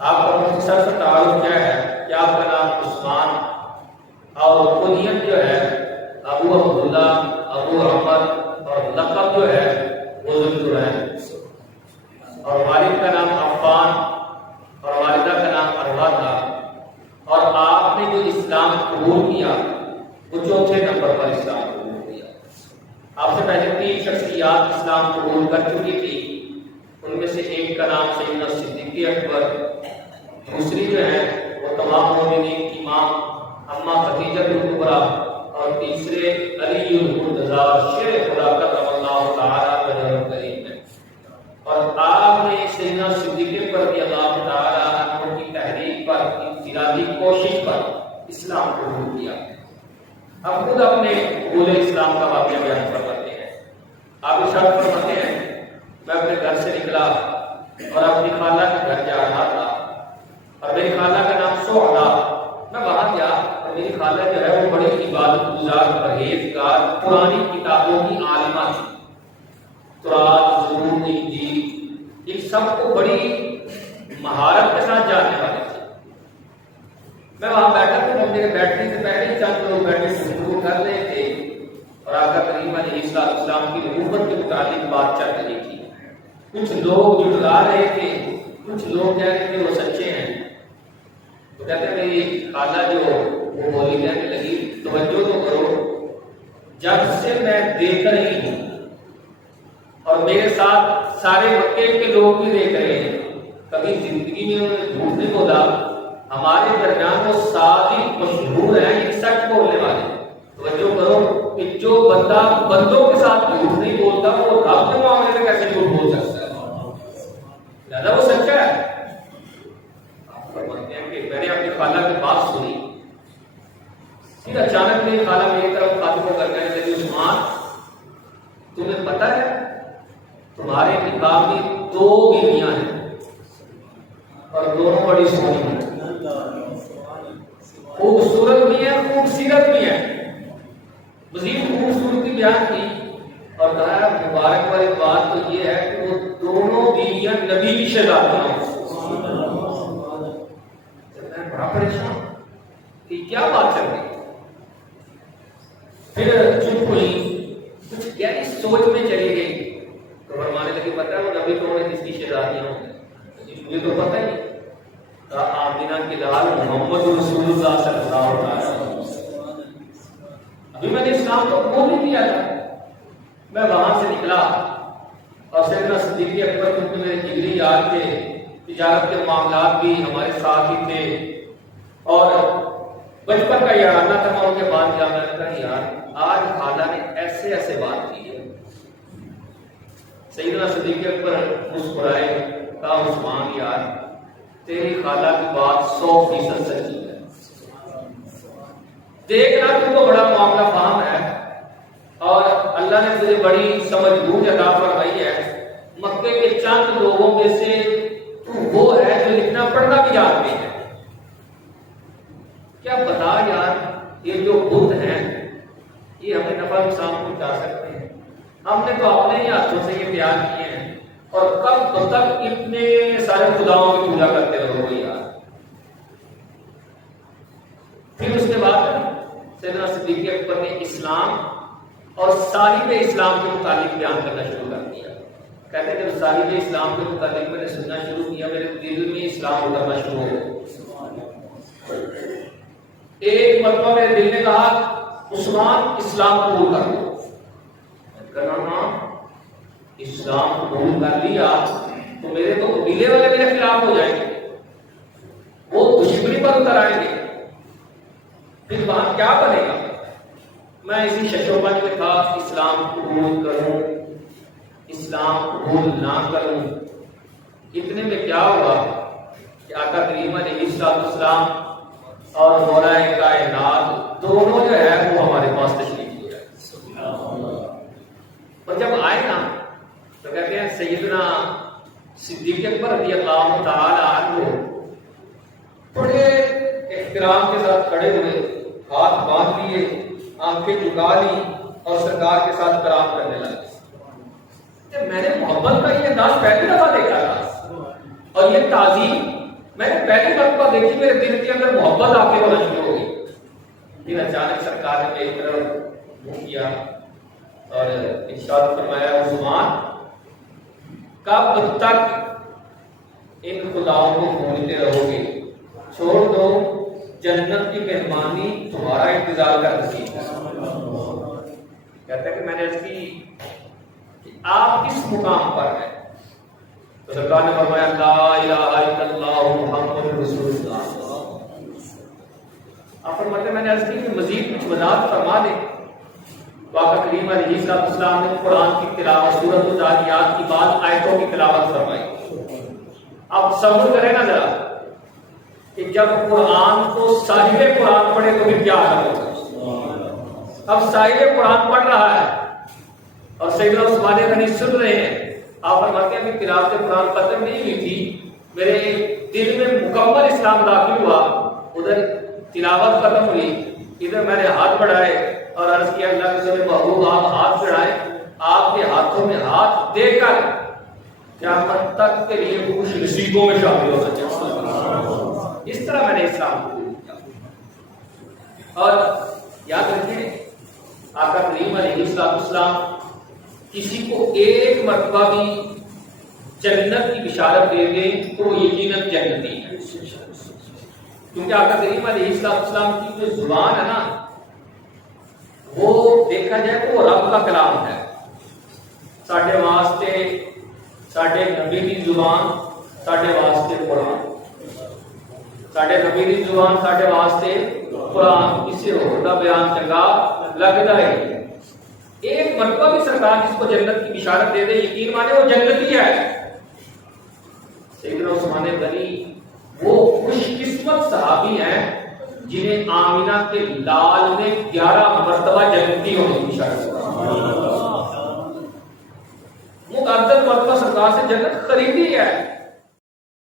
آپ کا مختصر سا تعارف کیا ہے کہ آپ کا نام عثمان اور کنیت جو ہے ابو عبداللہ، ابو احمد، اور لقب جو ہے وہ ذوالقرنین، اور والد کا نام عفان اور والدہ کا نام اروا تھا، اور آپ نے جو اسلام قبول کیا وہ چوتھے نمبر پر اسلام قبول کیا۔ آپ سے پہلے 3 شخصیات اسلام قبول کر چکی تھی، ان میں سے ایک کا نام سیدنا صدیق اکبر، دوسری جو ہے وہ تمام مومنین کی ماں اماں خدیجہ الکبریٰ، اور تیسرے علی المرتضیٰ شیر خدا کرم اللہ تعالیٰ وجہہ الکریم ہے۔ اور آپ نے سیدنا صدیق اکبر رضی اللہ تعالیٰ عنہ کی تحریک پر، انفرادی کوشش پر اسلام قبول کیا۔ اب خود اپنے قبول اسلام کا واقعہ بیان فرماتے ہیں۔ آپ ارشاد فرماتے ہیں میں اپنے گھر سے نکلا اور اپنی خالہ کے گھر جا رہا تھا، اور میری خالہ کا نام سعدا، میں وہاں گیا اور میری خالہ جو ہے وہ بڑی عبادت گزار، پرہیزگار، پرانی کتابوں کی عالمہ تھی، تورات، زبور، انجیل، یہ سب کو بڑی مہارت کے ساتھ جاننے والی تھی۔ میں وہاں بیٹھا تھا، میرے بیٹھنے سے پہلے چند لوگ بیٹھے گفتگو کر رہے تھے، اور آقا کریم علیہ السلام کی نبوت کے متعلق بات چل رہی تھی۔ کچھ لوگ جھٹلا رہے تھے، کچھ لوگ کہہ رہے تھے وہ سچے ہیں۔ تو کہتے ہیں میری خالہ جو وہ بولی کہنے لگی توجہ تو کرو، جب سے میں دیکھ رہی ہوں اور میرے ساتھ سارے مکے کے لوگ بھی دیکھ رہے ہیں، کبھی زندگی میں انہوں نے جھوٹ نہیں بولا، ہمارے درمیان وہ ساتھی مشہور ہیں یہ سچ بولنے والے۔ توجہ کرو کہ جو بندہ بندوں کے ساتھ جھوٹ نہیں بولتا وہ رب کے معاملے میں کیسے جھوٹ بول سکتا ہے؟ لہذا وہ سچا ہے۔ آپ فرماتے ہیں کہ میں نے اپنی خالہ کی بات سنی، پھر اچانک میری خالہ میری طرف خاتون ہو کر کہنے لگی عثمان تمہیں پتہ ہے تمہارے نکاح میں 2 بیویاں ہیں اور دونوں بڑی سونی ہیں، خوبصورت بھی ہیں، خوبصورت بھی ہیں۔ مزید خوبصورتی بیان کی اور کہا مبارک والی بات تو یہ ہے کہ وہ دونوں بیویاں نبی کی شہزادیاں ہیں۔ میں بڑا پریشان کہ کیا بات چل رہی، پھر چپ ہوئی، کچھ گہری سوچ میں چلی گئی، تو فرمانے لگی پتہ ہے وہ نبی کون ہے جس کی شہزادیاں ہوں گی؟ مجھے تو پتہ ہی نہیں۔ آمینہ کے لال محمد رسول اللہ صلی اللہ علیہ وسلم، ابھی میں نے اسلام کو قبول نہیں کیا تھا۔ میں وہاں سے نکلا اور سیدنا صدیق اکبر کیونکہ میرے جگری یار تھے، تجارت کے معاملات بھی ہمارے ساتھ ہی تھے، اور بچپن کا یارانہ تھا، میں ان کے بعد جا میں نے کہا یار آج خالہ نے ایسے ایسے بات کی ہے۔ سیدنا صدیق اکبر مسکرائے، کہا عثمان یار تیری خالہ کی بات 100% سچی ہے، دیکھنا تم کو بڑا معاملہ فہم ہے اور اللہ نے تجھے بڑی سمجھ بوجھ عطا فرمائی ہے، مکے کے چند لوگوں میں سے تو وہ ہے جو لکھنا پڑھنا بھی جانتے ہیں، کیا بتا یار یہ جو بت ہیں یہ ہمیں نفع نقصان پہنچا سکتے ہیں؟ ہم نے تو اپنے ہی ہاتھوں سے یہ تیار کیے ہیں، اور کب تک اتنے سارے خداؤں کی پوجا کرتے رہو گے یار؟ پھر اس کے بعد سیدنا صدیق اکبر نے اسلام اور صاحب اسلام کے متعلق بیان کرنا شروع کر دیا۔ کہتے ہیں کہ صاحب اسلام کے متعلق میں نے سننا شروع کیا، میرے دل میں اسلام اترنا شروع ہو گیا۔ ایک مرتبہ میرے دل نے کہا عثمان اسلام قبول کر لو، اسلام قبول کر لیا تو میرے تو قبیلے والے میرے خلاف ہو جائیں گے، وہ دشمنی پر اتر آئیں گے، پھر وہاں کیا بنے گا؟ میں اسی ششوپن میں تھا، اسلام قبول کروں اسلام قبول نہ کروں۔ اتنے میں کیا ہوا کہ آقا کریم علیہ السلام اور مولا کائنات دونوں جو ہے وہ ہمارے پاس تشریف لے آئے، اور جب آئے نا تو کہتے ہیں سیدنا صدیق اکبر رضی اللہ تعالی عنہ بڑے احترام کے ساتھ کھڑے ہوئے، ہاتھ باندھ لیے، آنکھیں جھکا لی اور سرکار کے ساتھ کلام کرنے لگے۔ میں نے محبت کا یہ انداز پہلی دفعہ دیکھا تھا، اور یہ تعظیم میں نے پہلی مرتبہ دیکھی میرے دل کے اندر محبت آ کے ہونا شروع ہو گئی. پھر اچانک سرکار نے ایک طرف منہ کیا اور ارشاد فرمایا عثمان کب تک ان خداؤں کو بھولتے رہو گے؟ چھوڑ دو، جنت کی مہمانی تمہارا انتظار کر رہی ہے. کہتا ہے کہ میں نے عرض کی کہ آپ کس مقام پر ہیں؟ تو سرکار نے فرمایا لا الہ الا اللہ محمد رسول اللہ. آپ فرماتے ہیں میں نے عرض کی کہ مزید کچھ وضاحت فرما دیں. تو آقا کریم علیہ السلام نے قرآن کی تلاوت سورۃ الذاریات کی بعد آیتوں کی تلاوت فرمائی. آپ صبر کریں نا ذرا کہ جب قرآن کو صاحب قرآن پڑھے تو پھر کیا ہوگا. اب صاحب قرآن پڑھ رہا ہے اور سیدنا عثمان غنی سن رہے ہیں. آپ فرماتے ہیں کہ تلاوت قرآن ختم نہیں ہوئی تھی، میرے دل میں مکمل اسلام داخل ہوا. ادھر تلاوت ختم ہوئی، ادھر میں نے ہاتھ بڑھائے اور عرض کیا اللہ کے سب محبوب آپ ہاتھ بڑھائیں، آپ کے ہاتھوں میں ہاتھ دے کر قیامت تک کے لیے خوش نصیبوں میں شامل ہونا چاہتا. اس طرح میں نے اسلام قبول کیا. اور یاد رکھیں آقا کریم علیہ السلام کسی کو ایک مرتبہ بھی جنت کی بشارت دے دیں تو وہ یقیناً جنتی ہے. کیونکہ آقا کریم علیہ السلام کی جو زبان ہے نا وہ دیکھا جائے تو وہ رب کا کلام ہے. ساڈے واسطے ساڈے نبی کی زبان ساڈے واسطے قرآن، ساڈے نبی کی زبان ساڈے واسطے قرآن. کسی اور کا بیان چنگا لگتا ہے. ایک مرتبہ بھی سرکار جس کو جنت کی بشارت دے دے یقین مانے وہ جنتی ہے. سیدنا عثمان غنی وہ خوش قسمت صحابی ہیں جنہیں آمینہ کے لال نے 11 مرتبہ جنتی ہونے کی بشارت دی. مقدس مرتبہ سرکار سے جنت خریدی ہے.